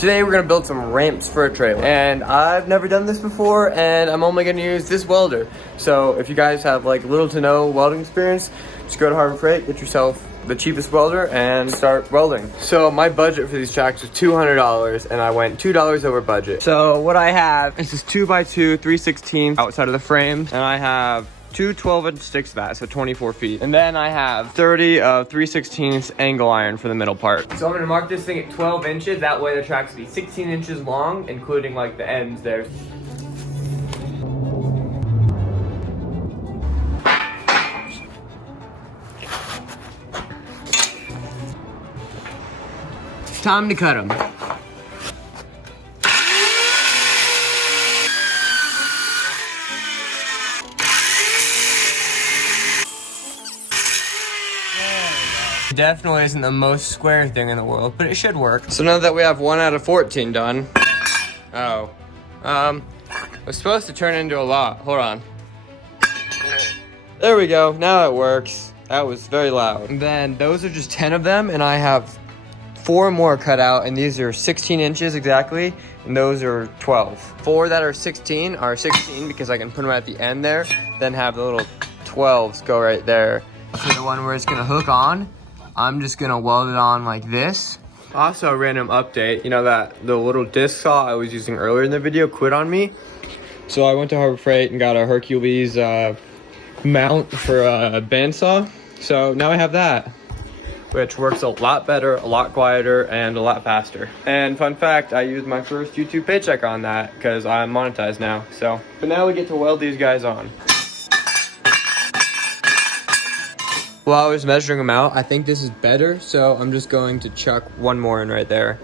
Today we're gonna build some ramps for a trailer, and I've never done this before, and I'm only gonna use this welder. So if you guys have like little to no welding experience, just go to Harbor Freight, get yourself the cheapest welder, and start welding. So my budget for these tracks was $200, and I went $2 over budget. So what I have is this 2x2 3/16 outside of the frames, and I have two 12-inch sticks of that, so 24 feet. And then I have 30 of 3/16 angle iron for the middle part. So I'm gonna mark this thing at 12 inches. That way the tracks will be 16 inches long, including like the ends there. Time to cut them. Definitely isn't the most square thing in the world, but it should work. So now that we have 1 out of 14 done, it was supposed to turn into a lot. Hold on. There we go, now it works. That was very loud. And then those are just 10 of them, and I have 4 more cut out, and these are 16 inches exactly, and those are 12. 4 that are 16 because I can put them at the end there, then have the little 12s go right there. For the one where it's gonna hook on, I'm just gonna weld it on like this. Also, a random update, you know that the little disc saw I was using earlier in the video quit on me. So I went to Harbor Freight and got a Hercules mount for a bandsaw. So now I have that, which works a lot better, a lot quieter, and a lot faster. And fun fact, I used my first YouTube paycheck on that because I'm monetized now. So, but now we get to weld these guys on. While I was measuring them out, I think this is better, so I'm just going to chuck one more in right there.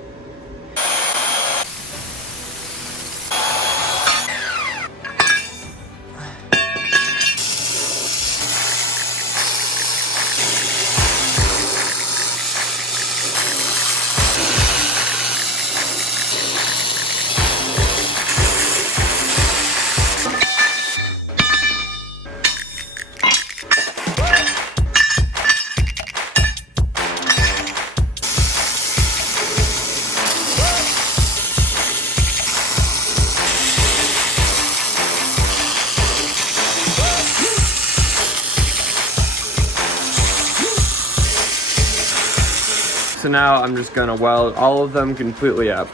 So now I'm just gonna weld all of them completely up.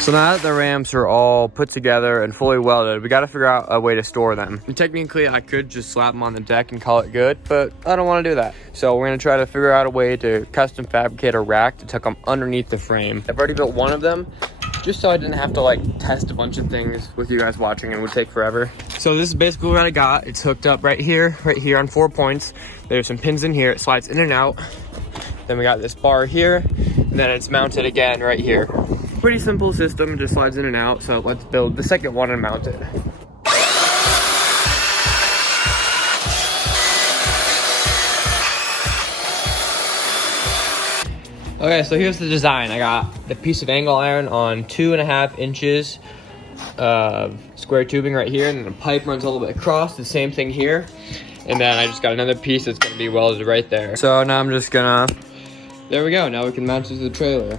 So now that the ramps are all put together and fully welded, we gotta figure out a way to store them. And technically, I could just slap them on the deck and call it good, but I don't wanna do that. So we're gonna try to figure out a way to custom fabricate a rack to tuck them underneath the frame. I've already built one of them, just so I didn't have to like test a bunch of things with you guys watching, and it would take forever. So this is basically what I got. It's hooked up right here on 4 points. There's some pins in here, it slides in and out. Then we got this bar here, and then it's mounted again right here. Pretty simple system, just slides in and out. So let's build the second one and mount it. Okay, so here's the design. I got the piece of angle iron on 2.5 inches of square tubing right here, and then the pipe runs all the way across, the same thing here. And then I just got another piece that's gonna be welded right there. So now I'm just gonna, there we go, now we can mount it to the trailer.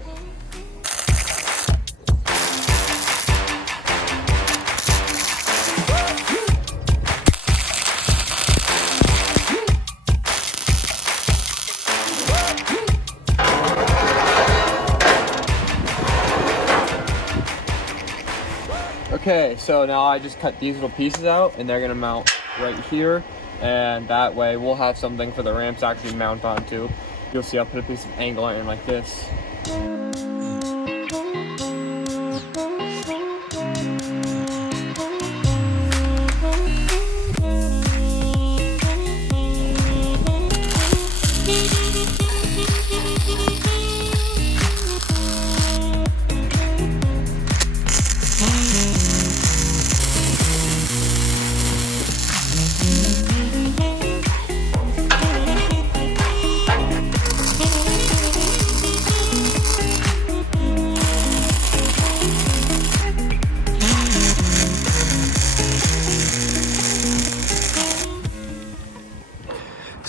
Okay, so now I just cut these little pieces out, and they're gonna mount right here, and that way we'll have something for the ramps to actually mount onto. You'll see I'll put a piece of angle iron like this.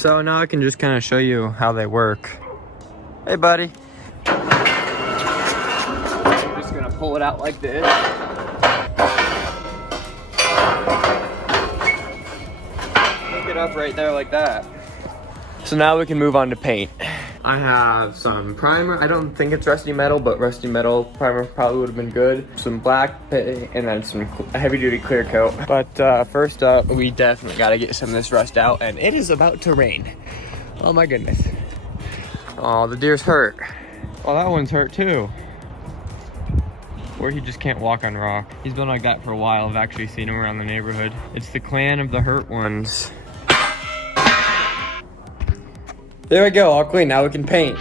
So now I can just kind of show you how they work. Hey, buddy. I'm just gonna pull it out like this. Hook it up right there like that. So now we can move on to paint. I have some primer. I don't think it's rusty metal, but rusty metal primer probably would have been good. Some black paint and then some heavy duty clear coat. But first up, we definitely gotta get some of this rust out, and it is about to rain. Oh my goodness. Oh, the deer's hurt. Oh, that one's hurt too. Or he just can't walk on rock. He's been like that for a while. I've actually seen him around the neighborhood. It's the clan of the hurt ones. There we go, all clean. Now we can paint.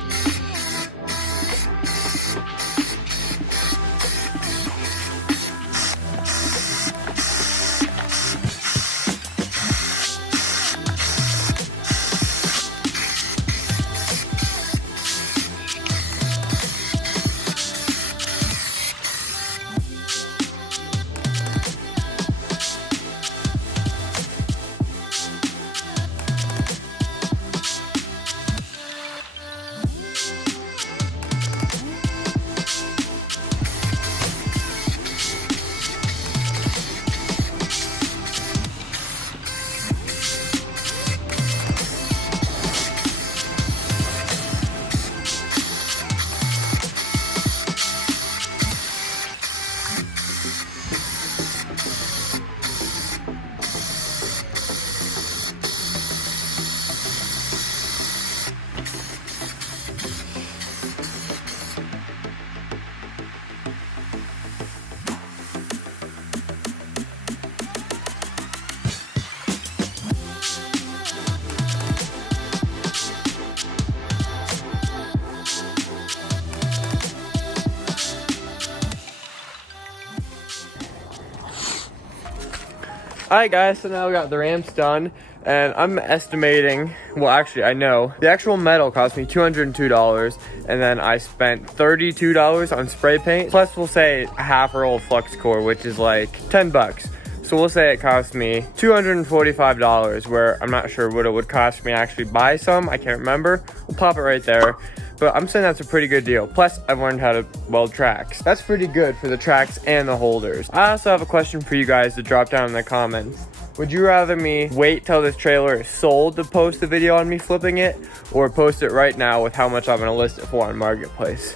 Alright guys, so now we got the ramps done, and I'm estimating, well actually I know, the actual metal cost me $202, and then I spent $32 on spray paint, plus we'll say half a roll of flux core, which is like 10 bucks. So we'll say it cost me $245, where I'm not sure what it would cost me to actually buy some, I can't remember. We'll pop it right there. But I'm saying that's a pretty good deal. Plus, I've learned how to weld tracks. That's pretty good for the tracks and the holders. I also have a question for you guys to drop down in the comments. Would you rather me wait till this trailer is sold to post the video on me flipping it, or post it right now with how much I'm gonna list it for on Marketplace?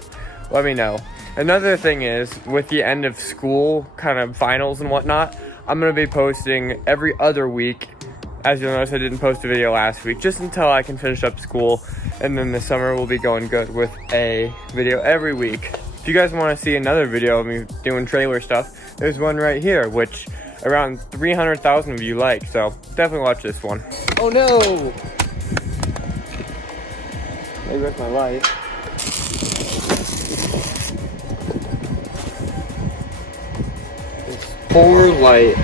Let me know. Another thing is, with the end of school kind of finals and whatnot, I'm gonna be posting every other week. As you'll notice, I didn't post a video last week, just until I can finish up school, and then the summer will be going good with a video every week. If you guys want to see another video of me doing trailer stuff, there's one right here, which around 300,000 of you like, so definitely watch this one. Oh no! Maybe that's my light. It's poor light.